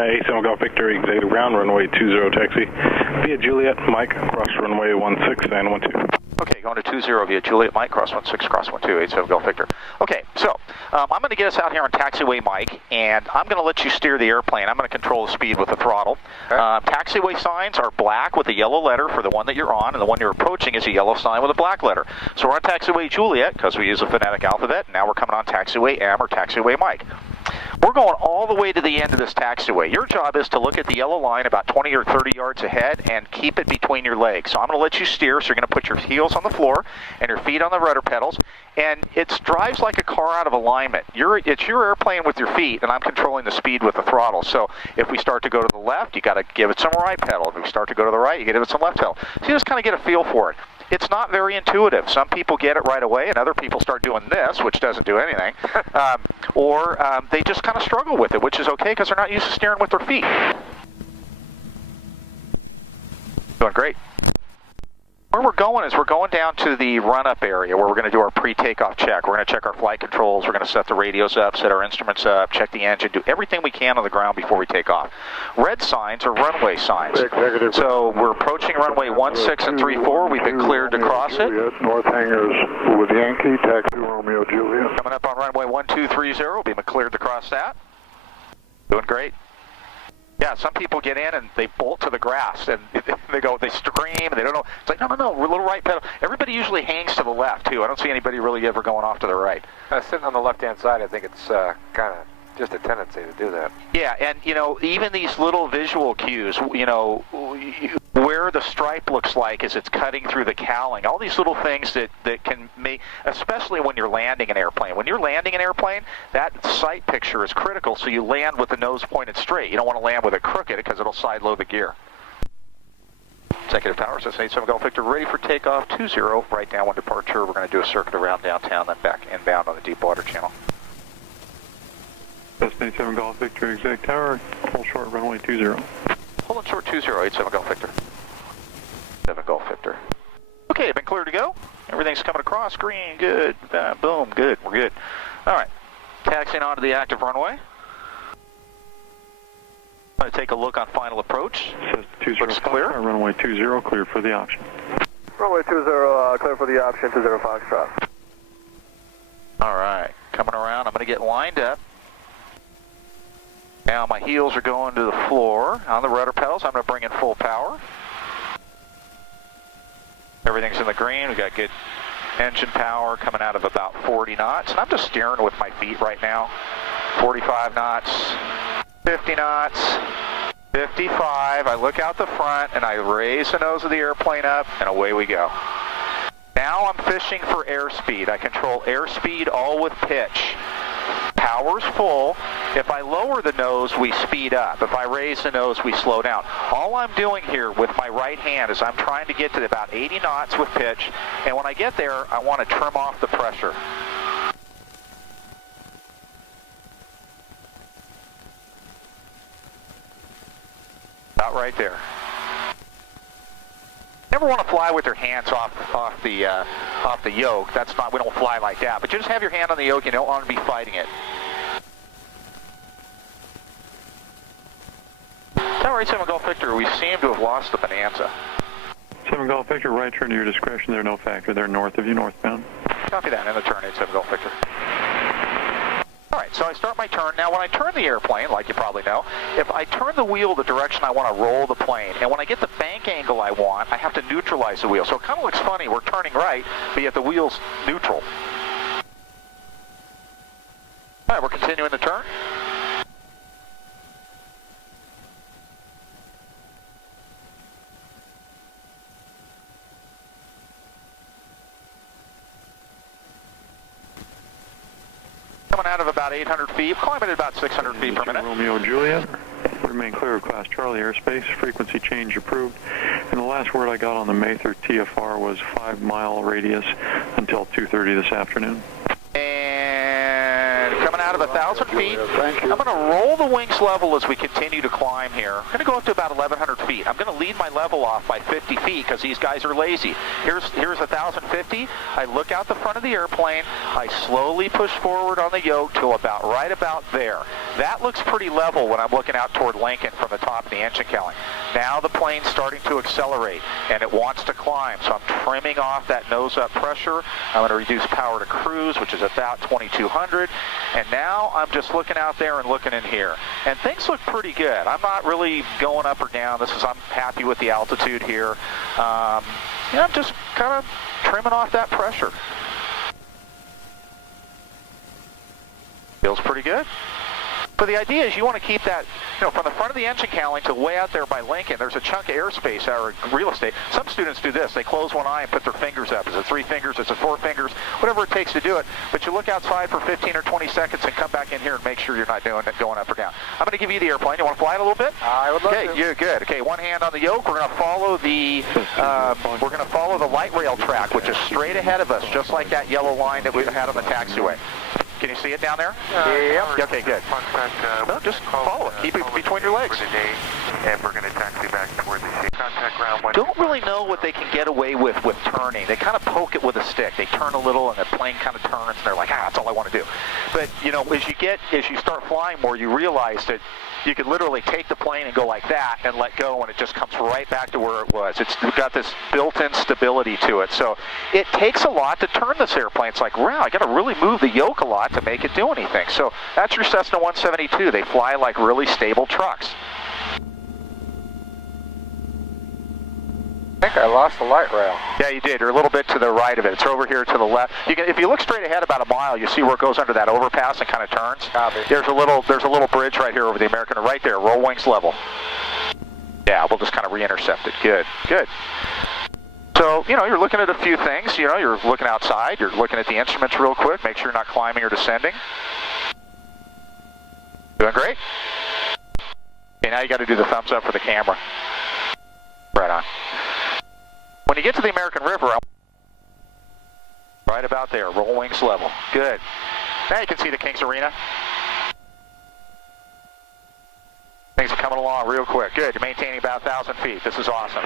A7 Golf Victor, exit ground, runway 20 taxi. Via Juliet, Mike, cross runway 16 and 12. Okay, going to 20 via Juliet, Mike, cross 16, cross 12, 87 Golf Victor. Okay, so I'm going to get us out here on taxiway, Mike, and I'm going to let you steer the airplane. I'm going to control the speed with the throttle. Okay. Taxiway signs are black with a yellow letter for the one that you're on, and the one you're approaching is a yellow sign with a black letter. So we're on taxiway Juliet because we use the phonetic alphabet, and now we're coming on taxiway M or taxiway Mike. We're going all the way to the end of this taxiway. Your job is to look at the yellow line about 20 or 30 yards ahead and keep it between your legs. So I'm going to let you steer, so you're going to put your heels on the floor and your feet on the rudder pedals, and it drives like a car out of alignment. It's your airplane with your feet, and I'm controlling the speed with the throttle. So if we start to go to the left, you got to give it some right pedal. If we start to go to the right, you give it some left pedal. So you just kind of get a feel for it. It's not very intuitive. Some people get it right away, and other people start doing this, which doesn't do anything. Or they just kind of struggle with it, which is okay because they're not used to steering with their feet. Doing great. Where we're going is we're going down to the run-up area where we're going to do our pre-takeoff check. We're going to check our flight controls. We're going to set the radios up, set our instruments up, check the engine, do everything we can on the ground before we take off. Red signs are runway signs. So we're approaching runway 16 and 34. We've been cleared to cross it. North hangars with Yankee, taxi Romeo Juliet. Coming up on runway 1230. We've been cleared to cross that. Doing great. Yeah, some people get in and they bolt to the grass and they scream and they don't know. It's like, no, we're a little right pedal. Everybody usually hangs to the left too. I don't see anybody really ever going off to the right. Sitting on the left-hand side, I think it's kind of just a tendency to do that. Yeah, and even these little visual cues, where the stripe looks like as it's cutting through the cowling, all these little things that can make, especially when you're landing an airplane. When you're landing an airplane, that sight picture is critical, so you land with the nose pointed straight. You don't want to land with it crooked because it'll side load the gear. Executive Tower, Cessna 87 Golf Victor, ready for takeoff, 20, right downwind departure. We're going to do a circuit around downtown, then back inbound on the deep water channel. Cessna 87 Golf Victor, Executive Tower, hold short runway 20. Hold on short 20, 87 Golf Victor. 7 Golf Victor. Okay, been cleared to go. Everything's coming across, green, good, boom, good, we're good. All right, taxiing onto the active runway. I'm going to take a look on final approach. Looks clear. Runway 20, clear for the option. Runway 20, clear for the option, 20 Foxtrot. All right, coming around, I'm going to get lined up. Now my heels are going to the floor on the rudder pedals. I'm going to bring in full power. Everything's in the green. We've got good engine power coming out of about 40 knots. And I'm just steering with my feet right now. 45 knots, 50 knots, 55. I look out the front and I raise the nose of the airplane up and away we go. Now I'm fishing for airspeed. I control airspeed all with pitch. Power's full. If I lower the nose, we speed up. If I raise the nose, we slow down. All I'm doing here with my right hand is I'm trying to get to about 80 knots with pitch, and when I get there, I want to trim off the pressure. About right there. Never want to fly with your hands off the yoke. That's not, we don't fly like that. But you just have your hand on the yoke. You don't want to be fighting it. Tower 87 Golf Victor, we seem to have lost the Bonanza. 7 Golf Victor, right turn to your discretion. They're no factor. They're north of you, northbound. Copy that. In the turn, 87 Golf Victor. All right, so I start my turn. Now, when I turn the airplane, like you probably know, if I turn the wheel the direction I want to roll the plane, and when I get the bank angle I want, I have to neutralize the wheel. So it kind of looks funny. We're turning right, but yet the wheel's neutral. All right, we're continuing the turn. Coming out of about 800 feet, climbing at about 600 feet per minute. Romeo Juliet, remain clear of Class Charlie airspace, frequency change approved. And the last word I got on the Mather TFR was 5-mile radius until 2:30 this afternoon. And coming out of 1,000 feet, I'm going to roll the wings level as we continue to climb here. I'm going to go up to about 1,100 feet. I'm going to lead my level off by 50 feet because these guys are lazy. Here's 1,050. I look out the front of the airplane. I slowly push forward on the yoke till right about there. that looks pretty level when I'm looking out toward Lincoln from the top of the engine cowling. Now the plane's starting to accelerate, and it wants to climb, so I'm trimming off that nose-up pressure. I'm going to reduce power to cruise, which is about 2200, and now I'm just looking out there and looking in here. And things look pretty good. I'm not really going up or down. I'm happy with the altitude here. Yeah, I'm just kind of trimming off that pressure. Feels pretty good. But the idea is you want to keep that, from the front of the engine cowling to way out there by Lincoln, there's a chunk of airspace or real estate. Some students do this. They close one eye and put their fingers up. Is it 3 fingers? Is it 4 fingers? Whatever it takes to do it. But you look outside for 15 or 20 seconds and come back in here and make sure you're not doing it going up or down. I'm going to give you the airplane. You want to fly it a little bit? I would love to. Okay, you're good. Okay, one hand on the yoke. We're going to follow the light rail track, which is straight ahead of us, just like that yellow line that we had on the taxiway. Can you see it down there? Yep. Okay, good. No, just follow it. Keep it between your legs. For today, and we're going to taxi back toward the contact ground. Don't really know what they can get away with turning. They kind of poke it with a stick. They turn a little, and the plane kind of turns, and they're like, that's all I want to do. But as you start flying more, you realize that you could literally take the plane and go like that and let go, and it just comes right back to where it was. It's got this built-in stability to it. So it takes a lot to turn this airplane. It's like, wow, I got to really move the yoke a lot to make it do anything. So that's your Cessna 172. They fly like really stable trucks. I think I lost the light rail. Yeah, you did. You're a little bit to the right of it. It's over here to the left. If you look straight ahead about a mile, you see where it goes under that overpass and kind of turns. Copy. There's a little bridge right here over the American, right there, roll wings level. Yeah, we'll just kind of re-intercept it. Good, good. So, you're looking at a few things. You're looking outside. You're looking at the instruments real quick. Make sure you're not climbing or descending. Doing great. Okay, now you got to do the thumbs up for the camera. Right on. When you get to the American River, right about there, roll wings level. Good. Now you can see the Kings Arena. Things are coming along real quick. Good. You're maintaining about 1,000 feet. This is awesome.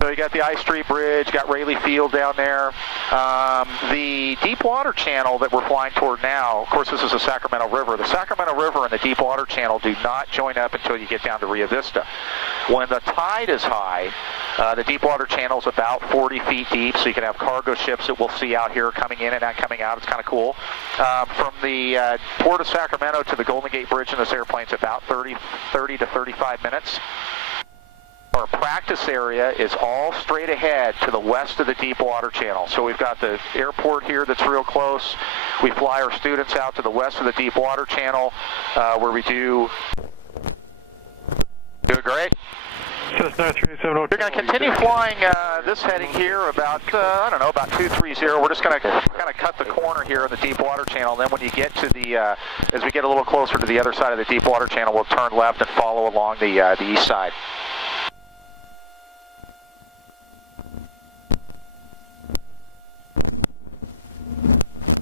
So you got the Ice Street Bridge, got Rayleigh Field down there. The Deepwater Channel that we're flying toward now, of course this is the Sacramento River. The Sacramento River and the Deepwater Channel do not join up until you get down to Rio Vista. When the tide is high, the Deepwater Channel is about 40 feet deep, so you can have cargo ships that we'll see out here coming in and not coming out. It's kind of cool. From the Port of Sacramento to the Golden Gate Bridge in this airplane is about 30 to 35 minutes. Our practice area is all straight ahead to the west of the Deepwater Channel. So we've got the airport here that's real close. We fly our students out to the west of the Deepwater Channel where we do it great. Cessna 370. We're going to continue flying this heading here about, about 230. We're just going to kind of cut the corner here of the Deepwater Channel. Then when you get to the, as we get a little closer to the other side of the Deepwater Channel, we'll turn left and follow along the east side.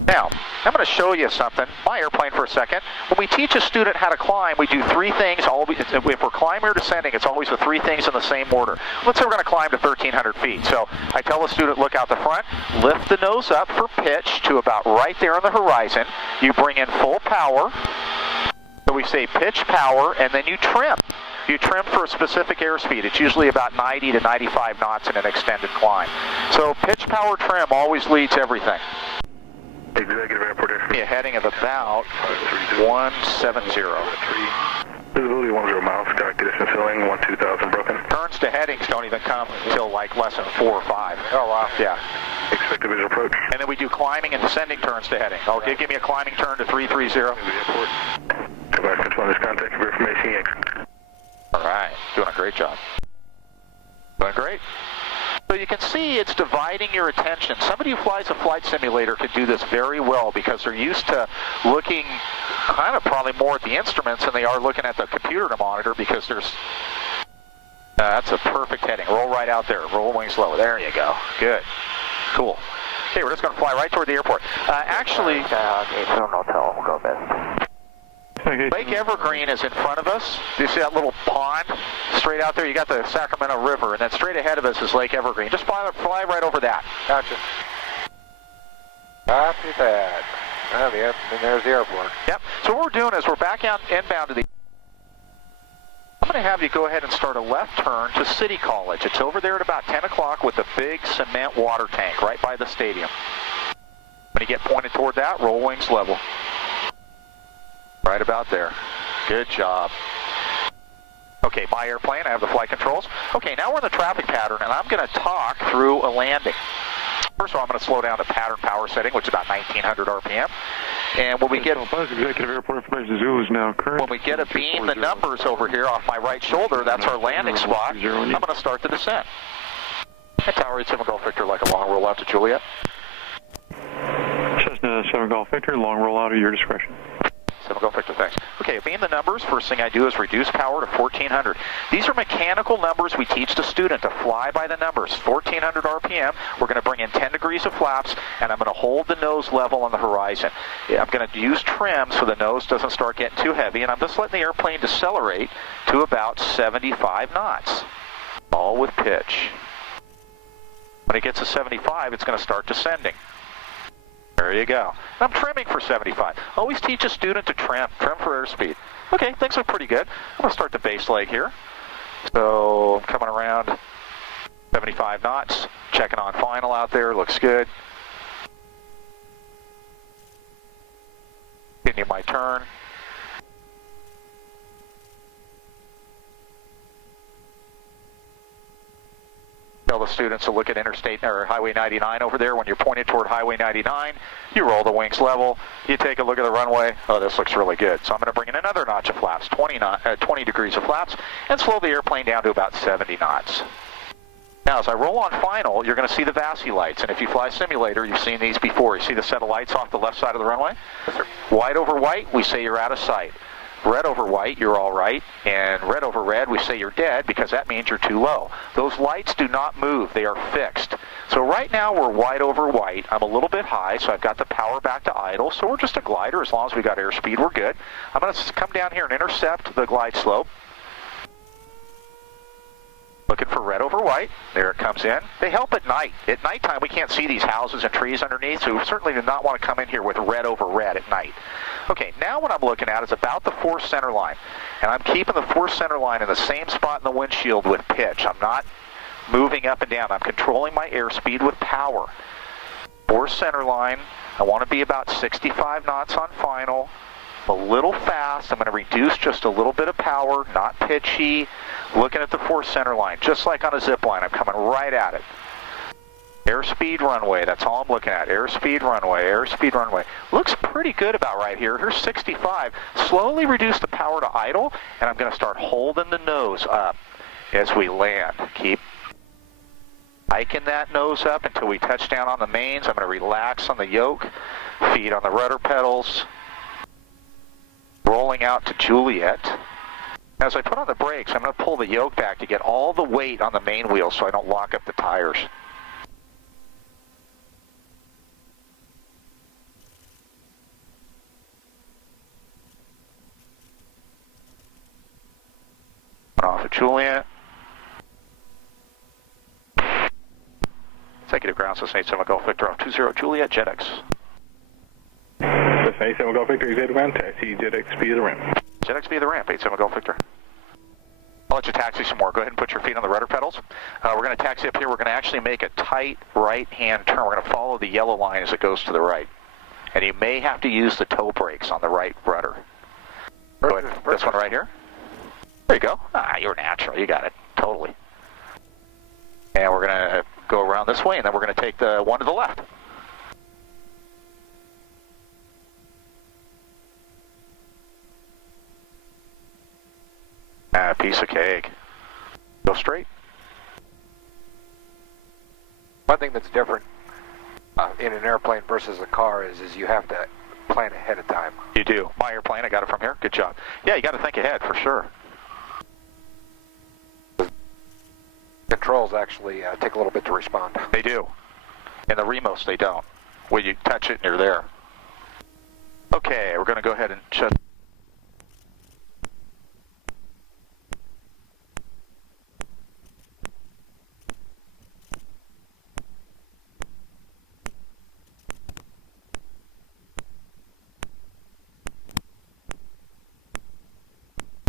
Now, I'm going to show you something, my airplane for a second. When we teach a student how to climb, we do 3 things. If we're climbing or descending, it's always the 3 things in the same order. Let's say we're going to climb to 1,300 feet. So I tell the student, look out the front, lift the nose up for pitch to about right there on the horizon. You bring in full power. So we say pitch power, and then you trim. You trim for a specific airspeed. It's usually about 90 to 95 knots in an extended climb. So pitch power trim always leads everything. Executive Airport A heading of about 170. Visibility 10 miles, sky condition filling, 12,000 broken. Turns to headings don't even come until like less than 4 or 5. Oh, wow. Yeah. Expected visual approach. And then we do climbing and descending turns to heading. Okay, give me a climbing turn to 330. The airport. Come back, control this contact for information, Yanks. All right, doing a great job. Doing great. So you can see it's dividing your attention. Somebody who flies a flight simulator could do this very well because they're used to looking kind of probably more at the instruments than they are looking at the computer to monitor because there's... that's a perfect heading. Roll right out there. Roll wings low. There you go. Good. Cool. Okay, we're just going to fly right toward the airport. Actually... Hotel, we'll go best. Lake Evergreen is in front of us. Do you see that little pond straight out there? You got the Sacramento River, and then straight ahead of us is Lake Evergreen. Just fly right over that. Gotcha. Copy that. Yep, and there's the airport. Yep. So what we're doing is we're back out inbound to the... I'm going to have you go ahead and start a left turn to City College. It's over there at about 10 o'clock with a big cement water tank right by the stadium. When you get pointed toward that, roll wings level. Right about there. Good job. Okay, my airplane, I have the flight controls. Okay, now we're in the traffic pattern, and I'm going to talk through a landing. First of all, I'm going to slow down to pattern power setting, which is about 1900 RPM. And when we get... Executive Airport Information Zulu is now current. When we get a beam the numbers over here off my right shoulder, that's our landing spot. I'm going to start the descent. And Tower 87 Golf Victor, like a long roll out to Juliet. Cessna 7 Golf Victor, long roll out at your discretion. 7 Golf Victor, thanks. Okay, beam the numbers. First thing I do is reduce power to 1400. These are mechanical numbers we teach the student to fly by the numbers. 1400 RPM. We're going to bring in 10 degrees of flaps, and I'm going to hold the nose level on the horizon. I'm going to use trim so the nose doesn't start getting too heavy, and I'm just letting the airplane decelerate to about 75 knots, all with pitch. When it gets to 75, it's going to start descending. There you go. I'm trimming for 75. Always teach a student to trim for airspeed. Okay, things look pretty good. I'm going to start the base leg here. So I'm coming around 75 knots, checking on final out there, looks good. Continue my turn. Tell the students to look at Interstate or Highway 99 over there. When you're pointed toward Highway 99, you roll the wings level. You take a look at the runway. Oh, this looks really good. So I'm going to bring in another notch of flaps, 20 degrees of flaps, and slow the airplane down to about 70 knots. Now, as I roll on final, you're going to see the VASI lights. And if you fly simulator, you've seen these before. You see the set of lights off the left side of the runway? Yes, sir. White over white, we say you're out of sight. Red over white, you're all right, and red over red, we say you're dead because that means you're too low. Those lights do not move, they are fixed. So right now we're white over white. I'm a little bit high, so I've got the power back to idle, so we're just a glider. As long as we got airspeed, we're good. I'm going to come down here and intercept the glide slope. Looking for red over white. There it comes in. They help at night. At nighttime, we can't see these houses and trees underneath, so we certainly do not want to come in here with red over red at night. Okay, now what I'm looking at is about the force center line. And I'm keeping the force center line in the same spot in the windshield with pitch. I'm not moving up and down. I'm controlling my airspeed with power. Force center line, I want to be about 65 knots on final. A little fast. I'm going to reduce just a little bit of power, not pitchy. Looking at the force center line, just like on a zip line. I'm coming right at it. Airspeed runway, that's all I'm looking at. Airspeed runway, airspeed runway. Looks pretty good about right here. Here's 65. Slowly reduce the power to idle, and I'm going to start holding the nose up as we land. Keep hiking that nose up until we touch down on the mains. I'm going to relax on the yoke, feet on the rudder pedals. Rolling out to Juliet. As I put on the brakes, I'm going to pull the yoke back to get all the weight on the main wheel so I don't lock up the tires. Off of Juliet. Executive ground system 87 Golf Victor off 20 Juliet JetX. Cessna 87 Golf Victor, exit ground, taxi JetX via the ramp. JetX via the ramp, 87 Golf Victor. I'll let you taxi some more. Go ahead and put your feet on the rudder pedals. We're going to taxi up here. We're going to actually make a tight right-hand turn. We're going to follow the yellow line as it goes to the right. And you may have to use the toe brakes on the right rudder. Go ahead. This one right here. There you go. Ah, you're natural. You got it. Totally. And we're going to go around this way, and then we're going to take the one to the left. Ah, piece of cake. Go straight. One thing that's different in an airplane versus a car is you have to plan ahead of time. You do. My airplane, I got it from here. Good job. Yeah, you got to think ahead for sure. Controls actually take a little bit to respond. They do. In the Remos, they don't. When you touch it and you're there. Okay, we're going to go ahead and shut